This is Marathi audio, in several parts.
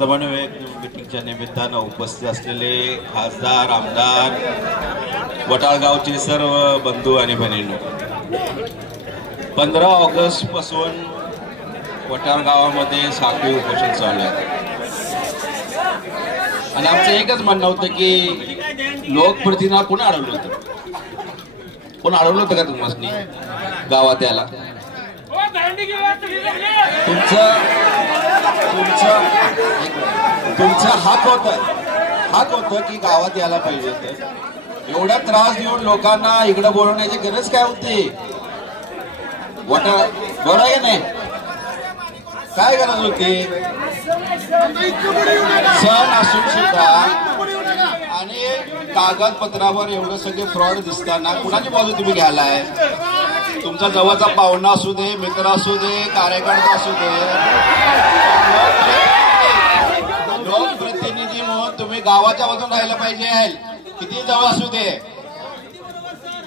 समन्वयक मिटिंगच्या निमित्तानं उपस्थित असलेले खासदार आमदार वटाळगावचे सर्व बंधू आणि बहिणी पंधरा ऑगस्टपासून वटार गावामध्ये साखळी उपोषण चालू आहे. आणि आमचं एकच म्हणणं होतं की लोकप्रतिनिधी कोण अडवलं होतं? कोण अडवलं होतं का तुम्हाला? गावात याला तुमचं तुमचा तुमचा हक होता हक होतं की गावात यायला पाहिजे एवढा त्रास देऊन लोकांना इकडे बोलवण्याची गरज काय होती? वटा बरं आहे नाही? काय गरज होती? सण असून सुद्धा आणि कागदपत्रावर एवढं सगळे फ्रॉड दिसताना कुणाची बाजू तुम्ही घ्यालाय तुमचा जवळचा पाहुणा असू दे मित्र असू दे कार्यकर्ता असू दे. गावाच्या बाजून राहायला पाहिजे किती जवळ असू दे.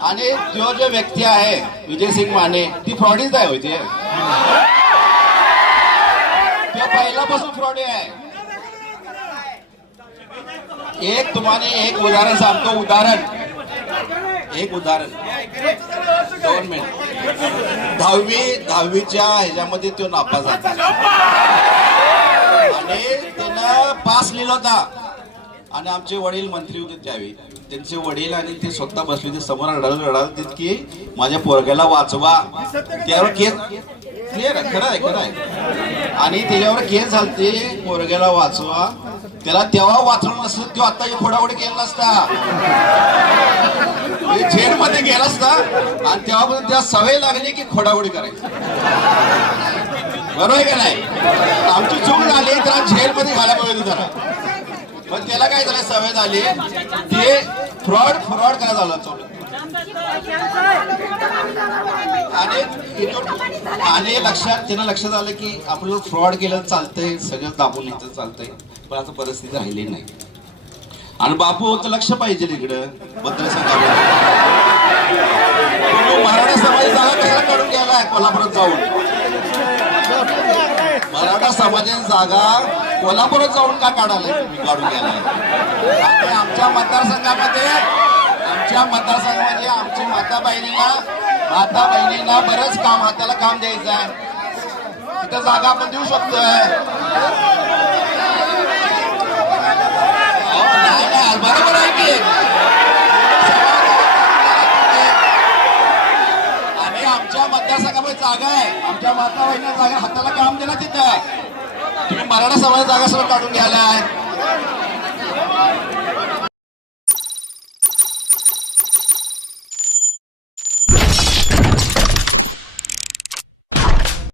आणि जो जो व्यक्ती आहे विजय सिंग माने ती फ्रॉडीच आहे होती तो पहिल्यापासून फ्रॉडी आहे. एक तुम्हाला एक उदाहरण सांगतो उदाहरण. एक उदाहरण. दोन मिनिट. दहावी दहावीच्या ह्याच्यामध्ये तो नापास आणि त्यानं पास लिहिला होता. आणि आमचे वडील मंत्री होते त्यावेळी. त्यांचे वडील आणि ते स्वतः बसले होते समोर रडायला रडायला की माझ्या पोरग्याला वाचवा. त्यावर केस क्लिअर आहे खरं आहे खरं आहे. आणि त्याच्यावर केस झालते पोरग्याला वाचवा. त्याला तेव्हा वाचवलं नसतं तो आता फोडाफोडी केला नसता. जेलमध्ये गेला असता. आणि तेव्हापासून त्या सवय लागली की खोडावडी करायची. बरोबर आहे का नाही? आमची चूक झाली त्याला जेलमध्ये घालायला पाहिजे जरा. पण त्याला काय झालं? सवय झाली. ते फ्रॉड फ्रॉड करायला झालं चालू आणि आणि लक्षात त्यांना लक्षात आलं की आपलं फ्रॉड केलं चालतंय सगळं दाबून इथं चालतंय पण आता परिस्थिती राहिली नाही. आणि बापू तर लक्ष पाहिजे इकडं मतदारसंघावर तुम्ही मराठा समाज झाला कशाला काढून गेला कोल्हापुरात जाऊन. मराठा जागा कोल्हापुरात जाऊन का काढायला तुम्ही काढून गेलाय आमच्या मतदारसंघामध्ये आमच्या मतदारसंघामध्ये आमची माता बहिणीला माता बहिणीला बरंच काम हाताला काम द्यायचं आहे. तिथं जागा आपण देऊ शकतोय अहो, नाही नाही बरोबर आहे की या मतदारसंघामध्ये जागा आहे. आमच्या माता बहिणीला जागा हाताला काम दिला तिथं. तुम्ही मराठा समाज जागा सगळं काढून घ्यायला